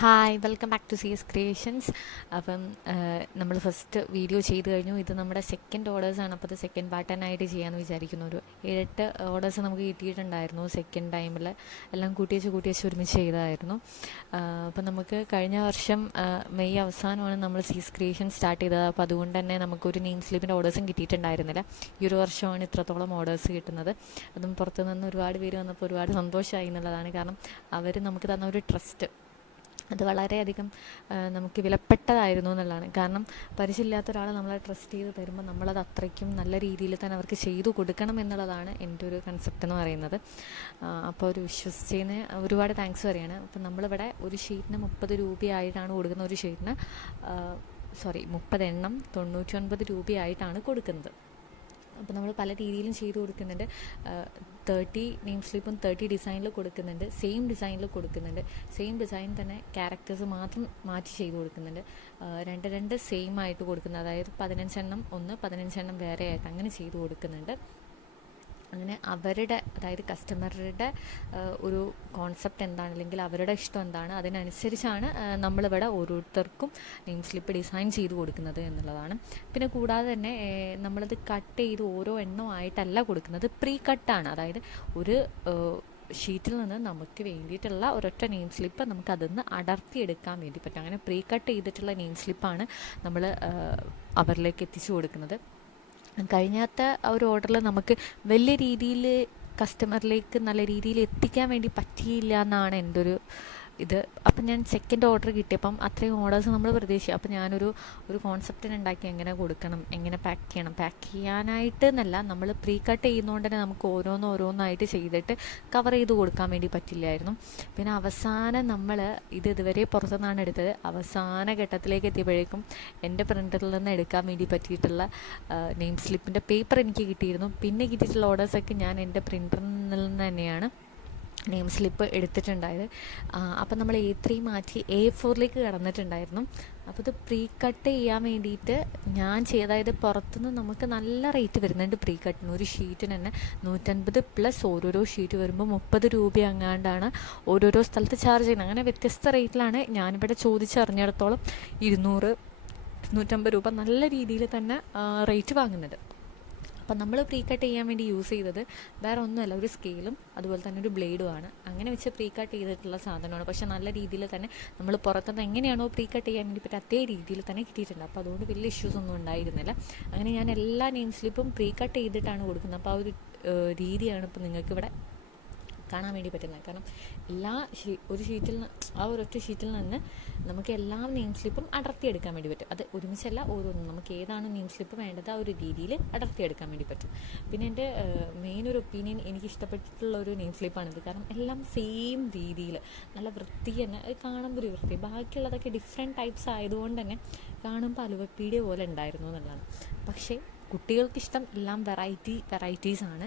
Hi welcome back to C S creations. അപ്പം നമ്മൾ first video ചെയ്ത് കഴിഞ്ഞു. ഇത് നമ്മുടെ സെക്കൻഡ് ഓർഡേഴ്സാണ്. അപ്പോൾ അത് സെക്കൻഡ് പാർട്ടനായിട്ട് ചെയ്യാമെന്ന് വിചാരിക്കുന്നു. ഒരു 7-8 ഓർഡേഴ്സ് നമുക്ക് കിട്ടിയിട്ടുണ്ടായിരുന്നു സെക്കൻഡ് ടൈമിൽ. എല്ലാം കൂട്ടി വെച്ച് ഒരുമിച്ച് ചെയ്തതായിരുന്നു. അപ്പം നമുക്ക് കഴിഞ്ഞ വർഷം മെയ് അവസാനമാണ് നമ്മൾ സി എസ് ക്രിയേഷൻ സ്റ്റാർട്ട് ചെയ്തത്. അപ്പോൾ അതുകൊണ്ട് തന്നെ നമുക്കൊരു നെയിം സ്ലിപ്പിൻ്റെ ഓർഡേഴ്സും കിട്ടിയിട്ടുണ്ടായിരുന്നില്ല. ഈ ഒരു വർഷമാണ് ഇത്രത്തോളം ഓർഡേഴ്സ് കിട്ടുന്നത്. അതും പുറത്തുനിന്ന് ഒരുപാട് പേര് വന്നപ്പോൾ ഒരുപാട് സന്തോഷമായി എന്നുള്ളതാണ്. കാരണം അവർ നമുക്ക് തന്ന ഒരു ട്രസ്റ്റ് അത് വളരെയധികം നമുക്ക് വിലപ്പെട്ടതായിരുന്നു എന്നുള്ളതാണ്. കാരണം പരിചയമില്ലാത്ത ഒരാൾ നമ്മളെ ട്രസ്റ്റ് ചെയ്ത് തരുമ്പോൾ നമ്മളത് അത്രയ്ക്കും നല്ല രീതിയിൽ തന്നെ അവർക്ക് ചെയ്തു കൊടുക്കണം എന്നുള്ളതാണ് എൻ്റെ ഒരു കൺസെപ്റ്റ് എന്ന് പറയുന്നത്. അപ്പോൾ ഒരു വിശ്വസിച്ചതിന് ഒരുപാട് താങ്ക്സ് പറയുകയാണ്. അപ്പം നമ്മളിവിടെ ഒരു ഷീറ്റിന് 30 രൂപയായിട്ടാണ് കൊടുക്കുന്ന. ഒരു ഷീറ്റിന് 30 എണ്ണം 99 രൂപയായിട്ടാണ് കൊടുക്കുന്നത്. അപ്പോൾ നമ്മൾ പല രീതിയിലും ചെയ്ത് കൊടുക്കുന്നുണ്ട്. 30 നെയിം സ്ലിപ്പും 30 ഡിസൈനിൽ കൊടുക്കുന്നുണ്ട്. സെയിം ഡിസൈനിൽ കൊടുക്കുന്നുണ്ട്. സെയിം ഡിസൈൻ തന്നെ ക്യാരക്ടേഴ്സ് മാത്രം മാറ്റി ചെയ്ത് കൊടുക്കുന്നുണ്ട്. രണ്ട് സെയിം ആയിട്ട് കൊടുക്കുന്നത്, അതായത് 15 എണ്ണം ഒന്ന് 15 എണ്ണം വേറെ ആയിട്ട് അങ്ങനെ ചെയ്ത് കൊടുക്കുന്നുണ്ട്. അങ്ങനെ അവരുടെ, അതായത് കസ്റ്റമറുടെ ഒരു കോൺസെപ്റ്റ് എന്താണ്, അല്ലെങ്കിൽ അവരുടെ ഇഷ്ടം എന്താണ്, അതിനനുസരിച്ചാണ് നമ്മളിവിടെ ഓരോരുത്തർക്കും നെയിം സ്ലിപ്പ് ഡിസൈൻ ചെയ്ത് കൊടുക്കുന്നത് എന്നുള്ളതാണ്. പിന്നെ കൂടാതെ തന്നെ നമ്മളത് കട്ട് ചെയ്ത് ഓരോ എണ്ണമായിട്ടല്ല കൊടുക്കുന്നത്, പ്രീ കട്ടാണ്. അതായത് ഒരു ഷീറ്റിൽ നിന്ന് നമുക്ക് വേണ്ടിയിട്ടുള്ള ഒരൊറ്റ നെയിം സ്ലിപ്പ് നമുക്ക് അതിൽ നിന്ന് അടർത്തിയെടുക്കാൻ വേണ്ടി പറ്റും. അങ്ങനെ പ്രീ കട്ട് ചെയ്തിട്ടുള്ള നെയിം സ്ലിപ്പാണ് നമ്മൾ അവരിലേക്ക് എത്തിച്ചു കൊടുക്കുന്നത്. കഴിഞ്ഞാത്ത ആ ഒരു ഓർഡറിൽ നമുക്ക് വലിയ രീതിയിൽ കസ്റ്റമറിലേക്ക് നല്ല രീതിയിൽ എത്തിക്കാൻ വേണ്ടി പറ്റിയില്ല എന്നാണ് എൻ്റെ ഒരു ഇത്. അപ്പം ഞാൻ സെക്കൻഡ് ഓർഡർ കിട്ടിയപ്പം അത്രയും ഓർഡേഴ്സ് നമ്മൾ പ്രതീക്ഷിച്ചു. അപ്പം ഞാനൊരു കോൺസെപ്റ്റിന് ഉണ്ടാക്കി എങ്ങനെ കൊടുക്കണം, എങ്ങനെ പാക്ക് ചെയ്യണം. പാക്ക് ചെയ്യാനായിട്ട് എന്നല്ല, നമ്മൾ പ്രീ കട്ട് ചെയ്യുന്നതുകൊണ്ട് തന്നെ നമുക്ക് ഓരോന്നായിട്ട് ചെയ്തിട്ട് കവർ ചെയ്ത് കൊടുക്കാൻ വേണ്ടി പറ്റില്ലായിരുന്നു. പിന്നെ അവസാനം നമ്മൾ ഇതുവരെ പുറത്തുനിന്നാണ് എടുത്തത്. അവസാന ഘട്ടത്തിലേക്ക് എത്തിയപ്പോഴേക്കും എൻ്റെ പ്രിൻ്ററിൽ നിന്ന് എടുക്കാൻ വേണ്ടി പറ്റിയിട്ടുള്ള നെയിം സ്ലിപ്പിൻ്റെ പേപ്പർ എനിക്ക് കിട്ടിയിരുന്നു. പിന്നെ കിട്ടിയിട്ടുള്ള ഓർഡേഴ്സൊക്കെ ഞാൻ എൻ്റെ പ്രിൻ്ററിൽ നിന്ന് തന്നെയാണ് നെയിം സ്ലിപ്പ് എടുത്തിട്ടുണ്ടായത്. അപ്പം നമ്മൾ A3 മാറ്റി A4ലേക്ക് കടന്നിട്ടുണ്ടായിരുന്നു. അപ്പോൾ ഇത് പ്രീ കട്ട് ചെയ്യാൻ വേണ്ടിയിട്ട് ഞാൻ ചെയ്തായത്, പുറത്തുനിന്ന് നമുക്ക് നല്ല റേറ്റ് വരുന്നുണ്ട് പ്രീ കട്ടിന്. ഒരു ഷീറ്റിന് തന്നെ 150 പ്ലസ് ഓരോരോ ഷീറ്റ് വരുമ്പോൾ 30 രൂപ അങ്ങാണ്ടാണ് ഓരോരോ സ്ഥലത്ത് ചാർജ് ചെയ്യുന്നത്. അങ്ങനെ വ്യത്യസ്ത റേറ്റിലാണ് ഞാനിവിടെ ചോദിച്ചറിഞ്ഞിടത്തോളം 200, 250 രൂപ നല്ല രീതിയിൽ തന്നെ റേറ്റ് വാങ്ങുന്നുണ്ട്. അപ്പം നമ്മൾ പ്രീ കട്ട് ചെയ്യാൻ വേണ്ടി യൂസ് ചെയ്തത് വേറെ ഒന്നുമല്ല, ഒരു സ്കെയിലും അതുപോലെ തന്നെ ഒരു ബ്ലേഡുമാണ്. അങ്ങനെ വെച്ച് പ്രീ കട്ട് ചെയ്തിട്ടുള്ള സാധനമാണ്. പക്ഷേ നല്ല രീതിയിൽ തന്നെ നമ്മൾ പുറത്തുനിന്ന് എങ്ങനെയാണോ പ്രീ കട്ട് ചെയ്യാൻ വേണ്ടി പറ്റുക അതേ രീതിയിൽ തന്നെ കിട്ടിയിട്ടുണ്ട്. അപ്പോൾ അതുകൊണ്ട് വലിയ ഇഷ്യൂസ് ഒന്നും ഉണ്ടായിരുന്നില്ല. അങ്ങനെ ഞാൻ എല്ലാ നെയിം സ്ലിപ്പും പ്രീ കട്ട് ചെയ്തിട്ടാണ് കൊടുക്കുന്നത്. അപ്പോൾ ആ ഒരു രീതിയാണ് ഇപ്പോൾ നിങ്ങൾക്കിവിടെ കാണാൻ വേണ്ടി പറ്റുന്നത്. കാരണം ഒരു ഷീറ്റിൽ നിന്ന്, ആ ഒരൊറ്റ ഷീറ്റിൽ നിന്ന് നമുക്ക് എല്ലാ നെയിം സ്ലിപ്പും അടർത്തിയെടുക്കാൻ വേണ്ടി പറ്റും. അത് ഒരുമിച്ചല്ല, ഓരോന്നും നമുക്ക് ഏതാണ് നെയിം സ്ലിപ്പ് വേണ്ടത് ആ ഒരു രീതിയിൽ അടർത്തിയെടുക്കാൻ വേണ്ടി പറ്റും. പിന്നെ എൻ്റെ മെയിൻ ഒരു ഒപ്പീനിയൻ, എനിക്ക് ഇഷ്ടപ്പെട്ടിട്ടുള്ള ഒരു നെയിം സ്ലിപ്പാണിത്. കാരണം എല്ലാം സെയിം രീതിയിൽ നല്ല വൃത്തി തന്നെ, അത് കാണുമ്പോൾ ഒരു വൃത്തി. ബാക്കിയുള്ളതൊക്കെ ഡിഫറെൻറ്റ് ടൈപ്സ് ആയതുകൊണ്ട് തന്നെ കാണുമ്പോൾ അലുവപ്പീഡിയ പോലെ ഉണ്ടായിരുന്നു എന്നുള്ളതാണ്. പക്ഷേ കുട്ടികൾക്കിഷ്ടം എല്ലാം വെറൈറ്റീസാണ്.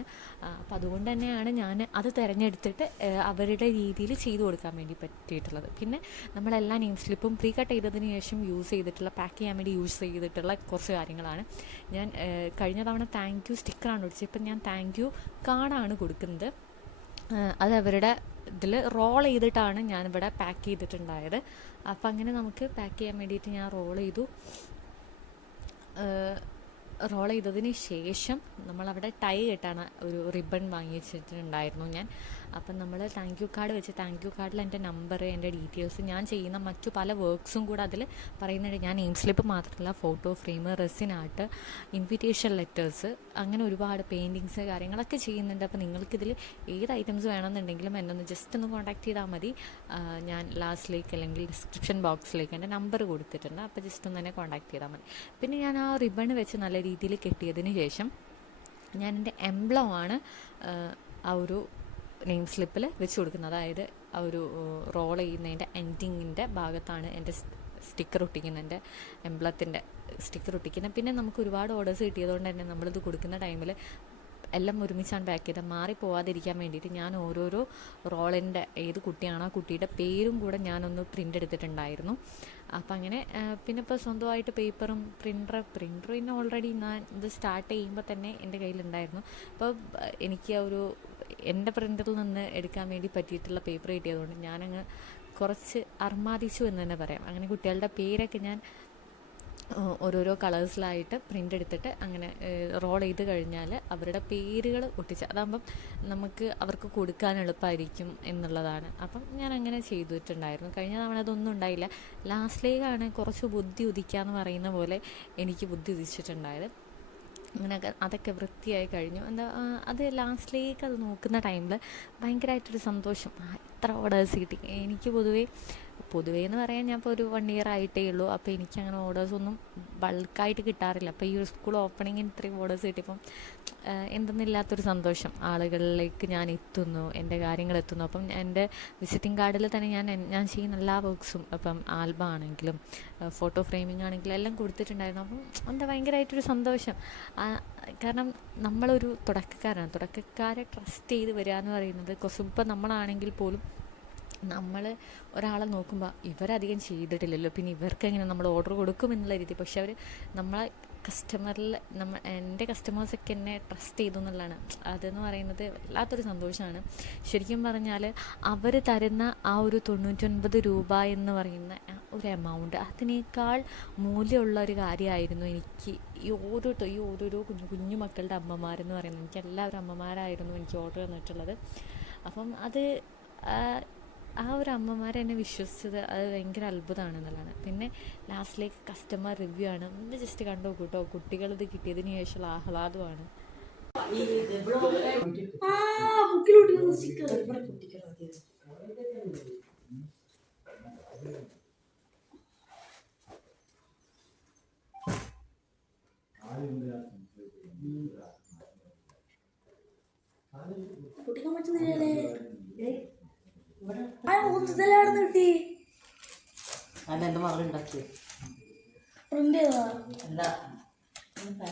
അപ്പോൾ അതുകൊണ്ട് തന്നെയാണ് ഞാൻ അത് തിരഞ്ഞെടുത്തിട്ട് അവരുടെ രീതിയിൽ ചെയ്തു കൊടുക്കാൻ വേണ്ടി പറ്റിയിട്ടുള്ളത്. പിന്നെ നമ്മളെല്ലാ നെയിം സ്ലിപ്പും പ്രീ കട്ട് ചെയ്തതിന് ശേഷം പാക്ക് ചെയ്യാൻ വേണ്ടി യൂസ് ചെയ്തിട്ടുള്ള കുറച്ച് കാര്യങ്ങളാണ്. ഞാൻ കഴിഞ്ഞ തവണ താങ്ക് യു സ്റ്റിക്കറാണ് ഒടിച്ചത്. ഇപ്പം ഞാൻ താങ്ക് യു കാർഡാണ് കൊടുക്കുന്നത്. അത് അവരുടെ ഇതിൽ റോൾ ചെയ്തിട്ടാണ് ഞാനിവിടെ പാക്ക് ചെയ്തിട്ടുണ്ടായത്. അപ്പം അങ്ങനെ നമുക്ക് പാക്ക് ചെയ്യാൻ വേണ്ടിയിട്ട് ഞാൻ റോൾ ചെയ്തതിന് ശേഷം നമ്മളവിടെ ടൈ കെട്ടാണ് ഒരു റിബൺ വാങ്ങി വെച്ചിട്ടുണ്ടായിരുന്നു ഞാൻ. അപ്പം നമ്മൾ താങ്ക് യു കാർഡ് വെച്ച്, താങ്ക് യു കാർഡിൽ എൻ്റെ നമ്പർ, എൻ്റെ ഡീറ്റെയിൽസ്, ഞാൻ ചെയ്യുന്ന മറ്റു പല വർക്ക്സും കൂടെ അതിൽ പറയുന്നുണ്ട്. ഞാൻ നെയിം സ്ലിപ്പ് മാത്രമല്ല, photo frame, resin art, invitation letters, അങ്ങനെ ഒരുപാട് പെയിൻറ്റിങ്സ് കാര്യങ്ങളൊക്കെ ചെയ്യുന്നുണ്ട്. അപ്പോൾ നിങ്ങൾക്കിതിൽ ഏത് ഐറ്റംസ് വേണമെന്നുണ്ടെങ്കിലും എന്നൊന്ന് ജസ്റ്റ് ഒന്ന് കോൺടാക്ട് ചെയ്താൽ മതി. ഞാൻ ലാസ്റ്റിലേക്ക് അല്ലെങ്കിൽ ഡിസ്ക്രിപ്ഷൻ ബോക്സിലേക്ക് എൻ്റെ നമ്പർ കൊടുത്തിട്ടുണ്ട്. അപ്പോൾ ജസ്റ്റ് ഒന്ന് തന്നെ കോൺടാക്ട് ചെയ്താൽ മതി. പിന്നെ ഞാൻ ആ റിബൺ വെച്ച് നല്ല രീതിയിൽ കെട്ടിയതിന് ശേഷം ഞാൻ എൻ്റെ എംബ്ലമാണ് ആ ഒരു നെയിം സ്ലിപ്പിൽ വെച്ച് കൊടുക്കുന്നത്. അതായത് ആ ഒരു റോൾ ചെയ്യുന്നതിൻ്റെ എൻഡിങ്ങിൻ്റെ ഭാഗത്താണ് എൻ്റെ സ്റ്റിക്കർ ഒട്ടിക്കുന്നത്, എൻ്റെ എംബ്ലത്തിൻ്റെ സ്റ്റിക്കർ ഒട്ടിക്കുന്നത്. പിന്നെ നമുക്ക് ഒരുപാട് ഓർഡേഴ്സ് കിട്ടിയതുകൊണ്ട് തന്നെ നമ്മളിത് കൊടുക്കുന്ന ടൈമിൽ എല്ലാം ഒരുമിച്ചാണ് പാക്ക് ചെയ്തത്. മാറിപ്പോവാതിരിക്കാൻ വേണ്ടിയിട്ട് ഞാൻ ഓരോരോ റോളിൻ്റെ ഏത് കുട്ടിയാണോ ആ കുട്ടിയുടെ പേരും കൂടെ ഞാനൊന്ന് പ്രിൻ്റ് എടുത്തിട്ടുണ്ടായിരുന്നു. അപ്പം അങ്ങനെ പിന്നെ ഇപ്പോൾ സ്വന്തമായിട്ട് പേപ്പറും പ്രിൻ്റർ പിന്നെ ഓൾറെഡി ഞാൻ ഇത് സ്റ്റാർട്ട് ചെയ്യുമ്പോൾ തന്നെ എൻ്റെ കയ്യിലുണ്ടായിരുന്നു. അപ്പോൾ എനിക്ക് എൻ്റെ പ്രിൻ്ററിൽ നിന്ന് എടുക്കാൻ വേണ്ടി പറ്റിയിട്ടുള്ള പേപ്പർ കിട്ടിയതുകൊണ്ട് ഞാനങ്ങ് കുറച്ച് അർമാദിച്ചു എന്ന് തന്നെ പറയാം. അങ്ങനെ കുട്ടികളുടെ പേരൊക്കെ ഞാൻ ഓരോരോ കളേഴ്സിലായിട്ട് പ്രിൻ്റ് എടുത്തിട്ട് അങ്ങനെ റോൾ ചെയ്ത് കഴിഞ്ഞാൽ അവരുടെ പേരുകൾ ഒട്ടിച്ച്, അതാകുമ്പം നമുക്ക് അവർക്ക് കൊടുക്കാൻ എളുപ്പമായിരിക്കും എന്നുള്ളതാണ്. അപ്പം ഞാൻ അങ്ങനെ ചെയ്തിട്ടുണ്ടായിരുന്നു. കഴിഞ്ഞ തവണ അതൊന്നും ഉണ്ടായില്ല. ലാസ്റ്റിലേക്കാണ് കുറച്ച് ബുദ്ധി ഉദിക്കാന്ന് പറയുന്ന പോലെ എനിക്ക് ബുദ്ധി ഉദിച്ചിട്ടുണ്ടായത്. അങ്ങനെയൊക്കെ അതൊക്കെ വൃത്തിയായി കഴിഞ്ഞു. അത് ലാസ്റ്റിലേക്ക് അത് നോക്കുന്ന ടൈമിൽ ഭയങ്കരമായിട്ടൊരു സന്തോഷം. എത്ര ഓർഡേഴ്സ് കിട്ടി. എനിക്ക് പൊതുവേ എന്ന് പറയാൻ ഞാൻ ഇപ്പോൾ ഒരു 1 ഇയർ ആയിട്ടേ ഉള്ളൂ. അപ്പോൾ എനിക്കങ്ങനെ ഓർഡേഴ്സൊന്നും ബൾക്കായിട്ട് കിട്ടാറില്ല. അപ്പോൾ ഈ ഒരു സ്കൂൾ ഓപ്പണിങ്ങിന് ഇത്രയും ഓർഡേഴ്സ് കിട്ടിയപ്പം എന്തെന്നില്ലാത്തൊരു സന്തോഷം. ആളുകളിലേക്ക് ഞാൻ എത്തുന്നു, എൻ്റെ കാര്യങ്ങൾ എത്തുന്നു. അപ്പം എൻ്റെ വിസിറ്റിംഗ് കാർഡിൽ തന്നെ ഞാൻ ചെയ്യുന്ന എല്ലാ വർക്ക്സും, ഇപ്പം ആൽബം ആണെങ്കിലും ഫോട്ടോ ഫ്രെയിമിംഗ് ആണെങ്കിലും എല്ലാം കൊടുത്തിട്ടുണ്ടായിരുന്നു. അപ്പം ഭയങ്കരമായിട്ടൊരു സന്തോഷം. കാരണം നമ്മളൊരു തുടക്കക്കാരെ ട്രസ്റ്റ് ചെയ്ത് വരിക എന്ന് പറയുന്നത് കുറച്ച്, ഇപ്പം നമ്മളാണെങ്കിൽ പോലും നമ്മൾ ഒരാളെ നോക്കുമ്പോൾ ഇവരധികം ചെയ്തിട്ടില്ലല്ലോ, പിന്നെ ഇവർക്ക് എങ്ങനെ നമ്മൾ ഓർഡർ കൊടുക്കും എന്നുള്ള രീതി. പക്ഷെ അവർ നമ്മളെ എൻ്റെ കസ്റ്റമേഴ്സൊക്കെ എന്നെ ട്രസ്റ്റ് ചെയ്തു എന്നുള്ളതാണ്. അതെന്ന് പറയുന്നത് വല്ലാത്തൊരു സന്തോഷമാണ്. ശരിക്കും പറഞ്ഞാൽ അവർ തരുന്ന ആ ഒരു 99 രൂപ എന്ന് പറയുന്ന ഒരു എമൗണ്ട്, അതിനേക്കാൾ മൂല്യമുള്ള ഒരു കാര്യമായിരുന്നു എനിക്ക് ഈ ഓരോരോ കുഞ്ഞു മക്കളുടെ അമ്മമാരെന്ന് പറയുന്നത്. എനിക്ക് എല്ലാവരും അമ്മമാരായിരുന്നു എനിക്ക് ഓർഡർ തന്നിട്ടുള്ളത്. അപ്പം അത് ആ ഒരു അമ്മമാരെ എന്നെ വിശ്വസിച്ചത് അത് ഭയങ്കര അത്ഭുതമാണ് എന്നുള്ളതാണ്. പിന്നെ ലാസ്റ്റിലേക്ക് കസ്റ്റമർ റിവ്യൂ ആണ്. ഒന്ന് ജസ്റ്റ് കണ്ടു നോക്കൂ കേട്ടോ. കുട്ടികളിത് കിട്ടിയതിന് ശേഷമുള്ള ആഹ്ലാദമാണ്. കുട്ടിക്കാൻ പറ്റുന്നില്ലേ? കിട്ടി അതെന്റെ മകൾ ഉണ്ടാക്കിയത് പ്രിന്റ് അല്ല ചെയ്തതാ.